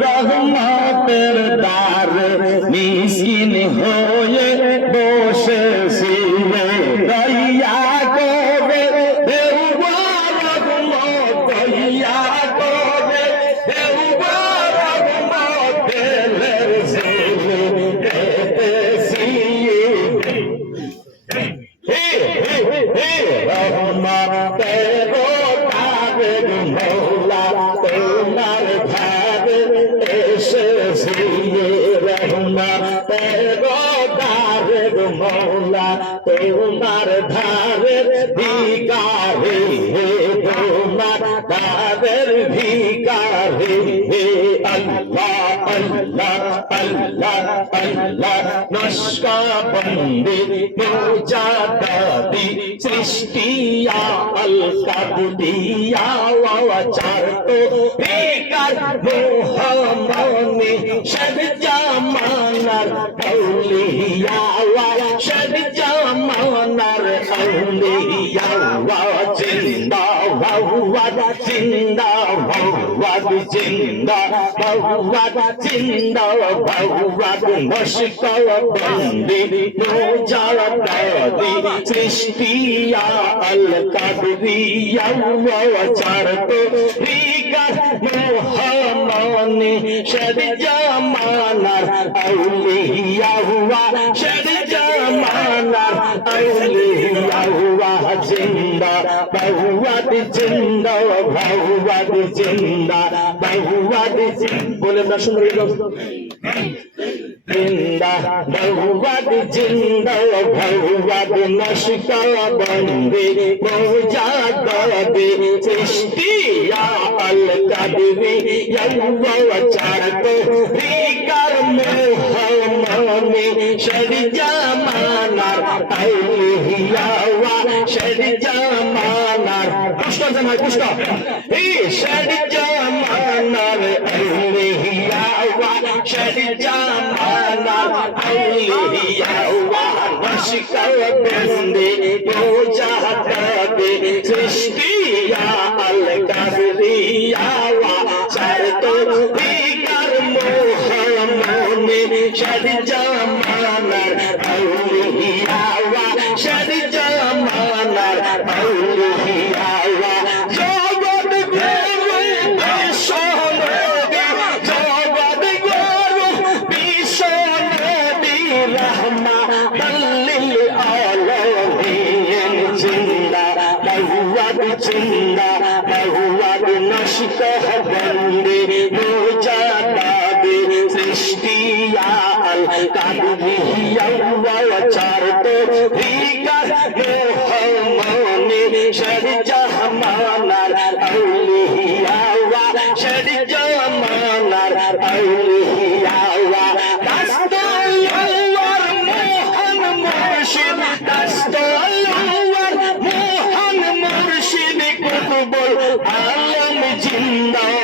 রহমতের দ্বার মিসকিন হয়ে সৃষ্টিয়া কাবদিয়া ওয়াচার তো বেকার মোহামনে সদ জামানার আউলিয়া সদ জামানার আউলিয়া জিন্দা জিন্দা ওয়া জিন্দা ওয়া জিন্দা ওয়া নস্কা বন্দে। মুজাদাদি সৃষ্টিয়া আল সদ জামানার আউলিয়া ওয়া জিন্দা বহুয়াদ জিন্দা বহুয়াদ জিন্দা বহুয়াদ বলে না শুনে জিন্দা বহুয়াদ জিন্দা বহুয়াদ নশকা বন্দে মৌজাদে সৃষ্টিয়া আল কাদরি ইয়াল্লা চার রিকার মোহামনে শর জামানার আউলিয়া ওয়া শর জামানার। পুষ্ট জানা পুষ্ট এই শর জামানার আউলিয়া ওয়া শর জামানার আউলিয়া ওয়া নশকা বন্দে মৌজাদে সৃষ্টিয়া আল কাদরিয়া চার তো মোহামনে শর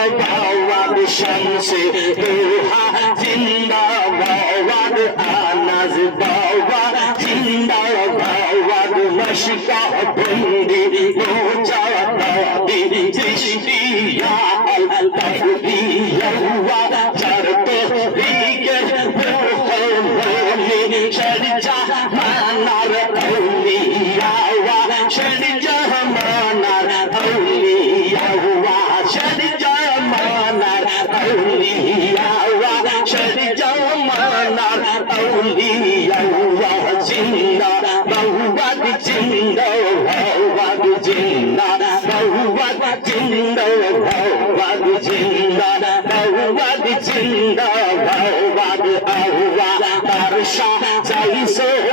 জিন্দা বাওয়াদ শামসে দুহা জিন্দা বাওয়াদ আনাজ বাওয়া জিন্দা বাওয়াদ মশকা বন্দি মুজাদাদি সৃষ্টিয়া আল কাবদিয়া ওয়া চার তো রিকে মোহনে শর জামানার আউলিয়া Jaisa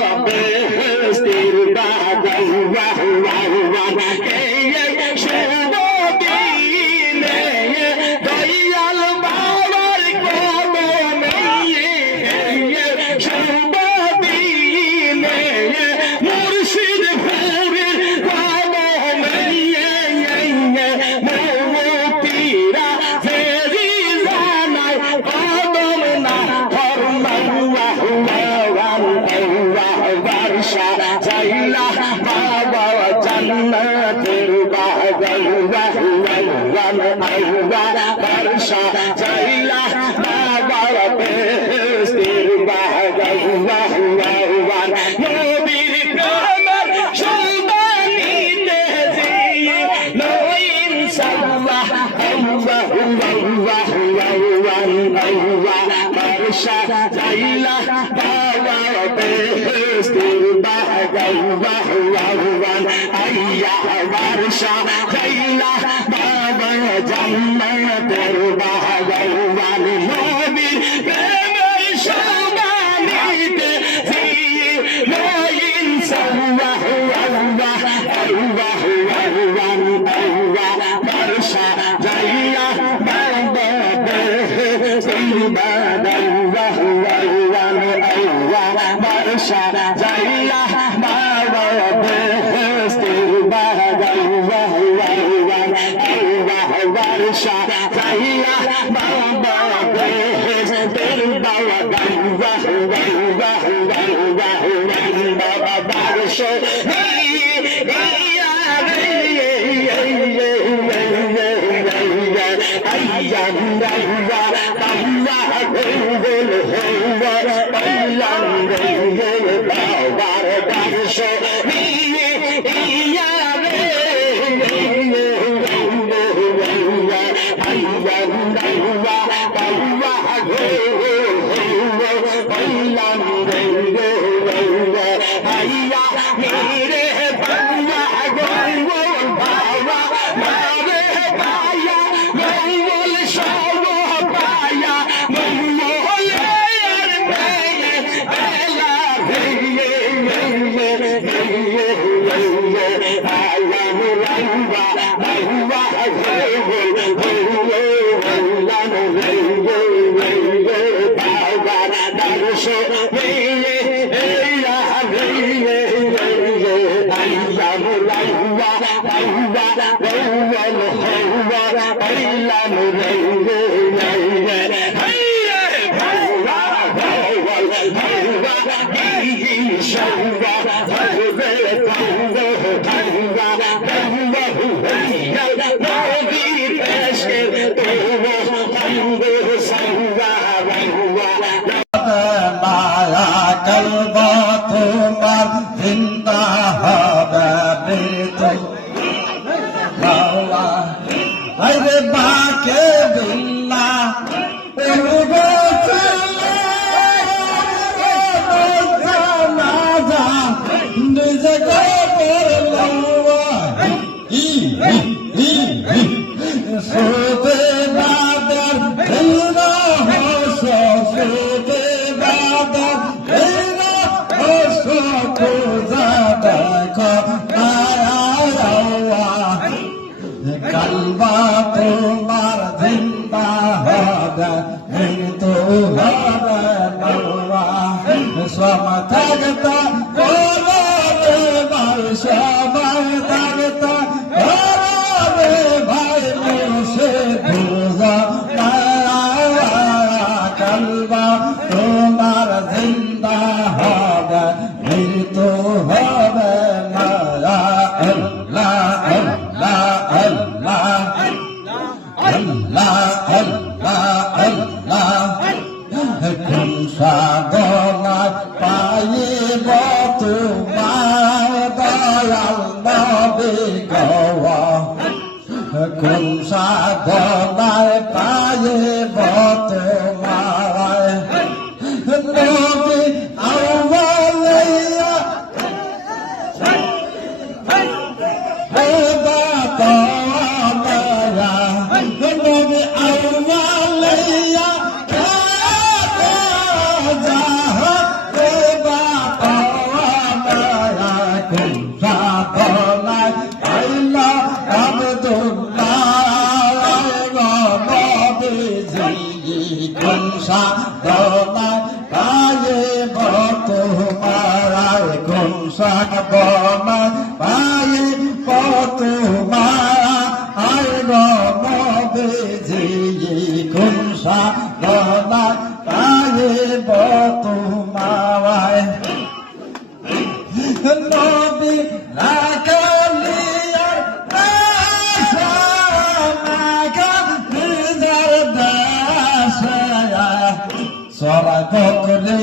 হবে Saruba, Aruba, Uba, Uba, Thank you. I কুমসা দলায় পায়ে বত মারায়। কুমসা দলায় পায়ে বত মারা আর রবে জি কুমসা করলে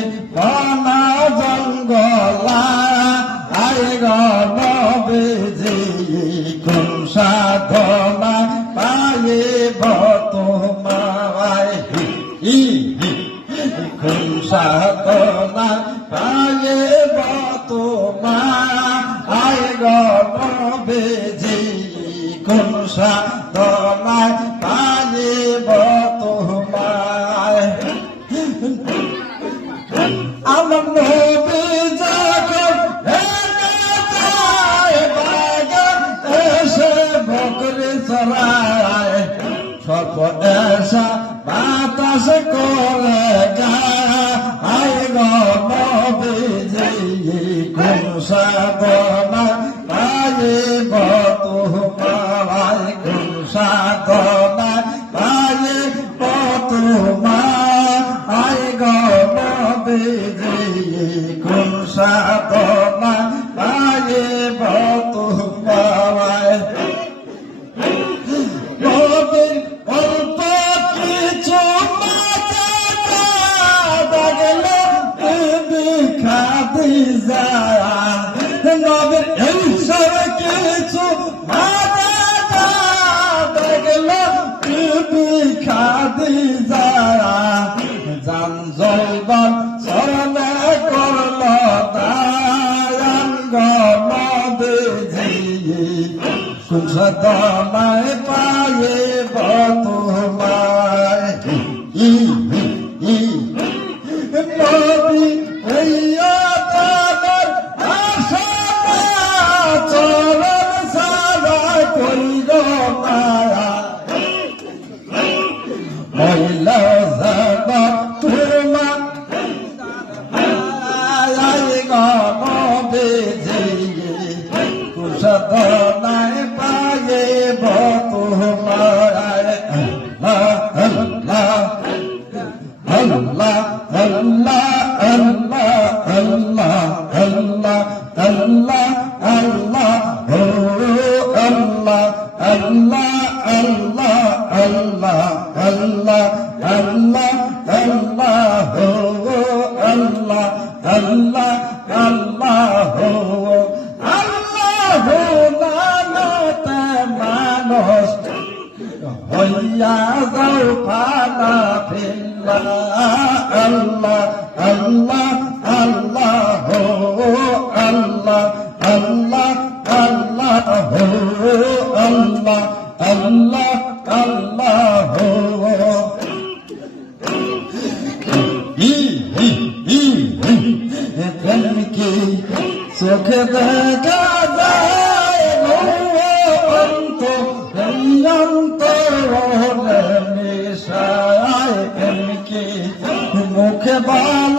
خدا میں আল্লাহ প্রেমকে চোখে দেখা যায়? অন্ত অন্ত নিশায় প্রেমকে মুখে বাল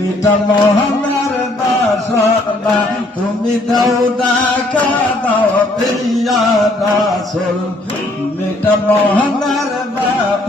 তুমি তো মোহনার দাসনা তুমি দৌদা কাদাও দিয়া দাসল তুমি তো মোহনার বাপ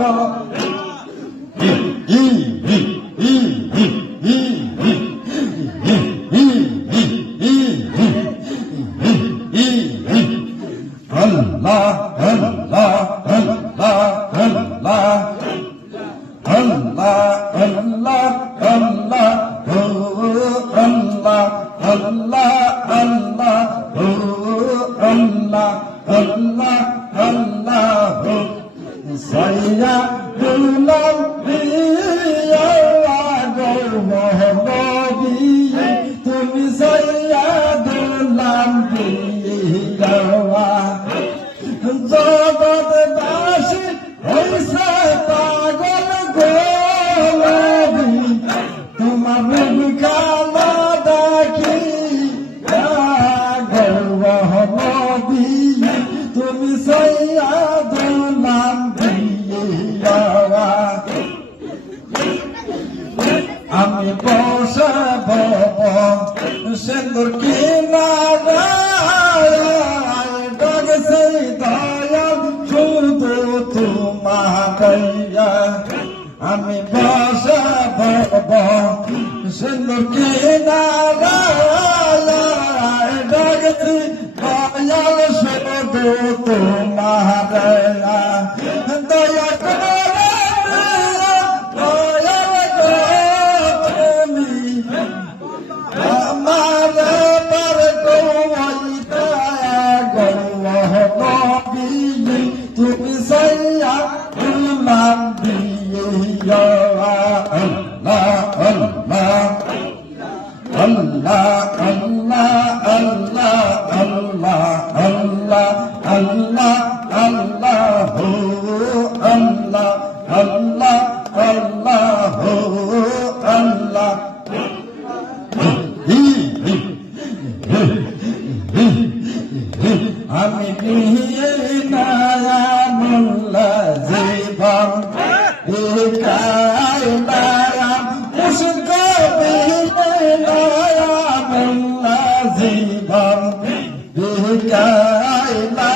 Kaila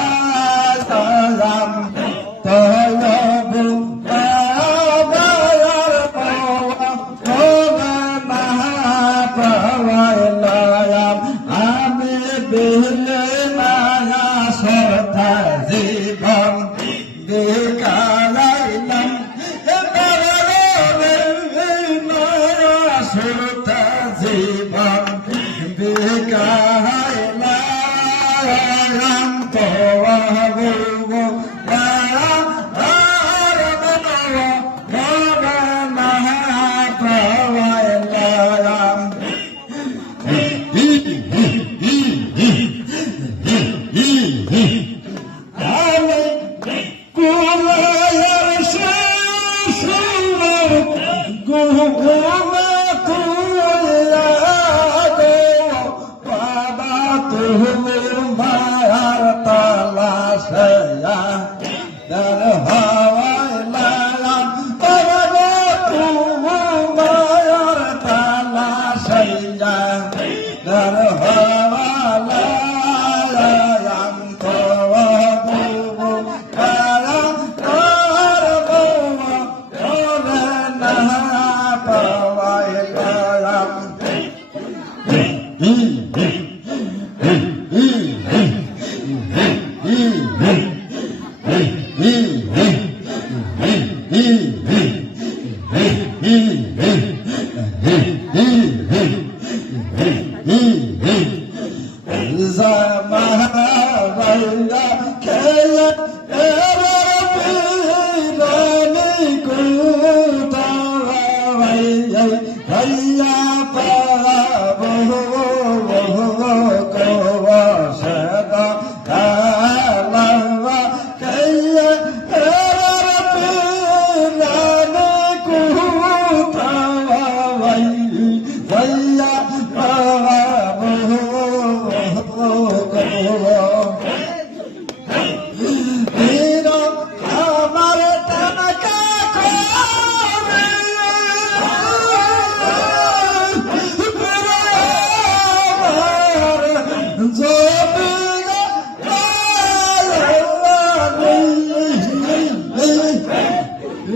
বাবা তুমি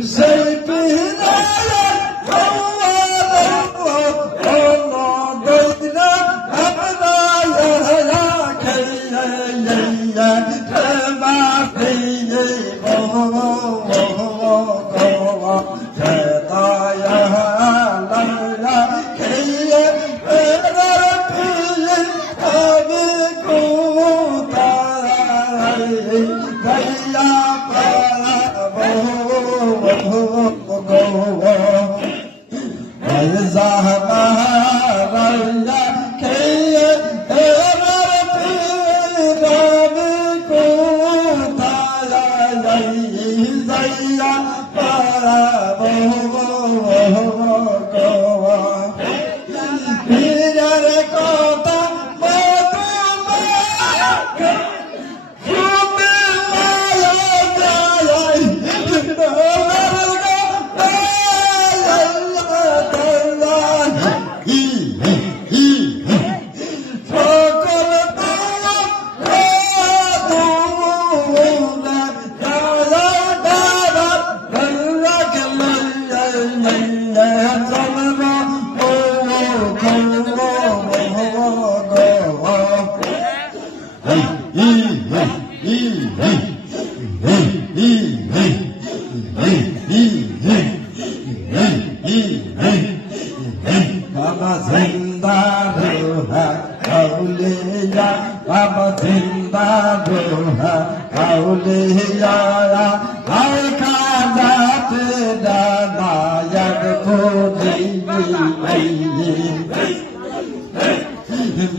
Zay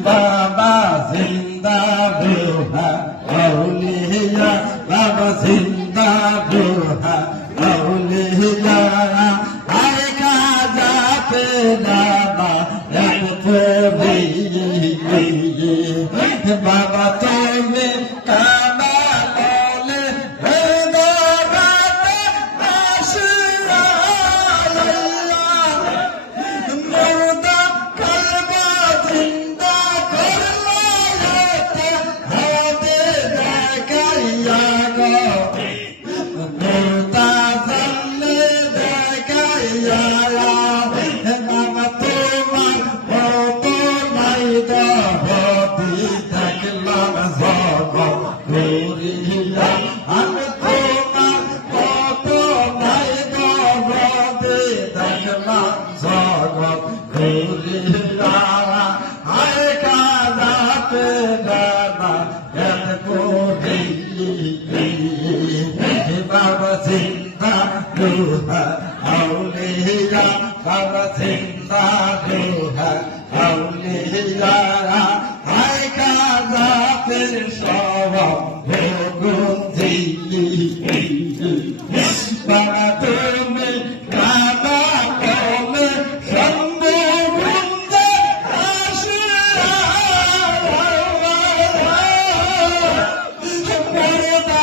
বাবা জিন্দা রোহা কাউলে বাবা জিন্দা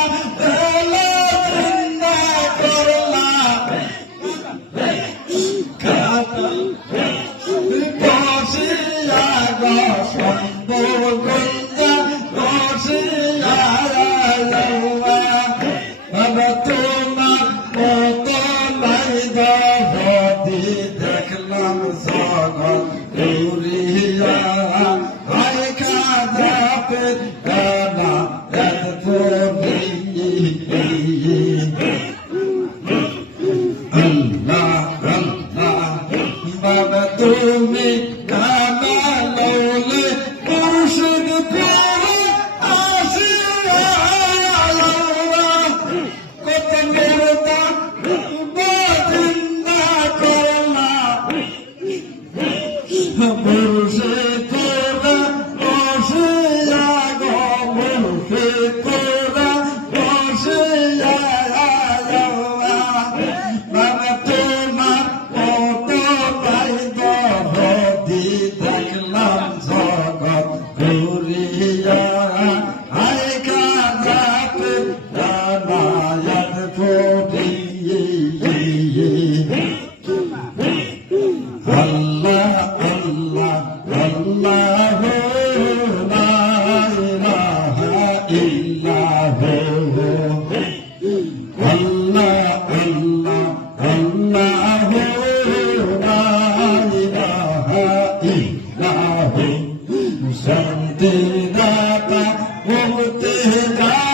God. Gracias.